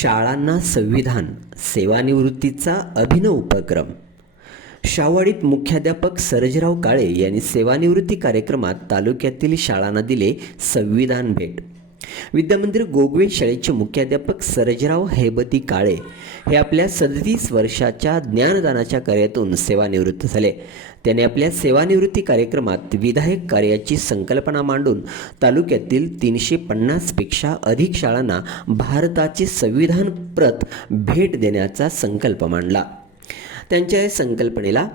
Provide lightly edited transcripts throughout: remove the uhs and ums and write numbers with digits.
शाळांना संविधान सेवानिवृत्तीचा अभिनव उपक्रम. शाहवाडीत मुख्याध्यापक सर्जेराव काळे यांनी सेवानिवृत्ती कार्यक्रमात तालुक्यातील शाळांना दिले संविधान भेट. विद्यामंदिर गोगवे शाळेचे मुख्याध्यापक सर्जेराव हेबती काळे हे आपल्या 37 वर्षाच्या ज्ञानदानाच्या कार्यातून सेवानिवृत्त झाले. त्यांनी आपल्या सेवानिवृत्ती कार्यक्रमात विधायक कार्याची संकल्पना मांडून तालुक्यातील 350 पेक्षा अधिक शाळांना भारताचे संविधान प्रत भेट देण्याचा संकल्प मांडला. त्यांच्या या संकल्पनेला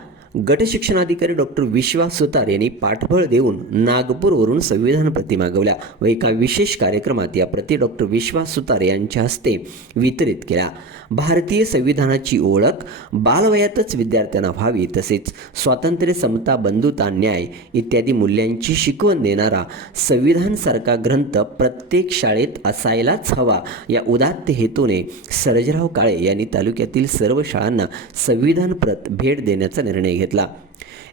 गट शिक्षणाधिकारी डॉक्टर विश्वास सुतार यांनी पाठबळ देऊन नागपूरवरून संविधान प्रती मागवल्या व एका विशेष कार्यक्रमात या प्रती डॉक्टर विश्वास सुतार यांच्या हस्ते वितरित केल्या. भारतीय संविधानाची ओळख बालवयातच विद्यार्थ्यांना व्हावी, तसेच स्वातंत्र्य, समता, बंधुता, न्याय इत्यादी मूल्यांची शिकवण देणारा संविधानसारखा ग्रंथ प्रत्येक शाळेत असायलाच हवा या उदात्त हेतूने सर्जेराव काळे यांनी तालुक्यातील सर्व शाळांना संविधान प्रत भेट देण्याचा निर्णय घेतला.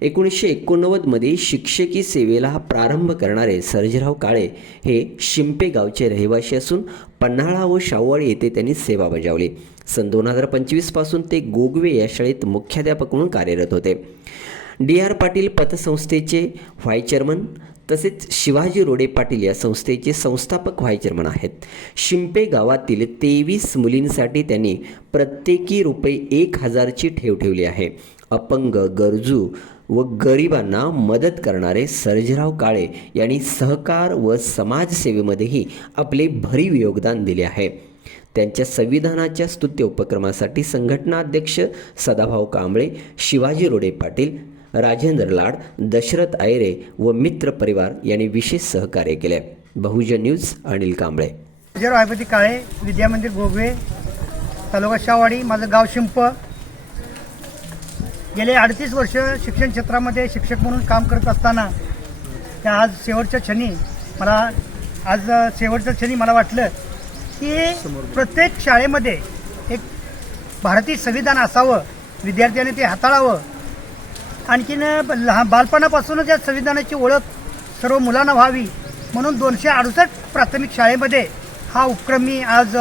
1989 मध्ये शिक्षकी सेवेला प्रारंभ करणारे सर्जेराव काळे हे शिंपे गावचे रहिवासी असून पन्हाळा व शाहूवाडी येथे त्यांनी सेवा बजावली. सन 2025 पासून ते गोगवे या शाळेत मुख्याध्यापक म्हणून कार्यरत होते. DR पाटील पतसंस्थेचे व्हाईस चेअरमन तसेच शिवाजी रोडे पाटील या संस्थेचे संस्थापक व्हाईस चेअरमन आहेत. शिंपे गावातील 23 मुलींसाठी त्यांनी प्रत्येकी ₹1000ची ठेव ठेवली आहे. अपंग, गरजू व गरिबांना मदत करणारे सर्जेराव काळे यांनी सहकार व समाजसेवेमध्येही आपले भरीव योगदान दिले आहे. त्यांच्या संविधानाच्या स्तुत्य उपक्रमासाठी संघटना अध्यक्ष सदाभाऊ कांबळे, शिवाजी रोडे पाटील, राजेंद्र लाड, दशरथ आयरे व मित्र परिवार यांनी विशेष सहकार्य केले. बहुजन न्यूज, अनिल कांबळे. सर्जेराव हेबती काळे, विद्यामंदिर गोगवे, तालुका शाहवाडी, माझं गाव शिंप. गेले 38 वर्ष शिक्षण क्षेत्रामध्ये शिक्षक म्हणून काम करत असताना आज शेवटच्या क्षणी मला वाटलं की प्रत्येक शाळेमध्ये एक भारतीय संविधान असावं, विद्यार्थ्यांनी ते हाताळावं. आणखीन बालपणापासूनच या संविधानाची ओळख सर्व मुलांना व्हावी म्हणून 268 प्राथमिक शाळेमध्ये हा उपक्रम मी आज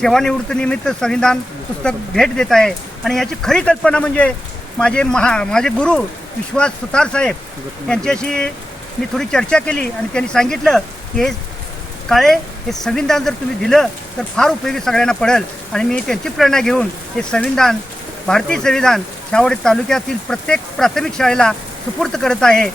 सेवानिवृत्तीनिमित्त संविधान पुस्तक भेट देत आहे. आणि याची खरी कल्पना म्हणजे माझे गुरु विश्वास सुतार साहेब यांच्याशी मी थोडी चर्चा केली आणि त्यांनी सांगितलं की हे संविधान जर तुम्ही दिलं तर फार उपयोगी सगळ्यांना पडेल. आणि मी त्यांची प्रेरणा घेऊन हे भारतीय संविधान शाहवाडी तालुक्यातील प्रत्येक प्राथमिक शाळेला सुपूर्द करत आहे.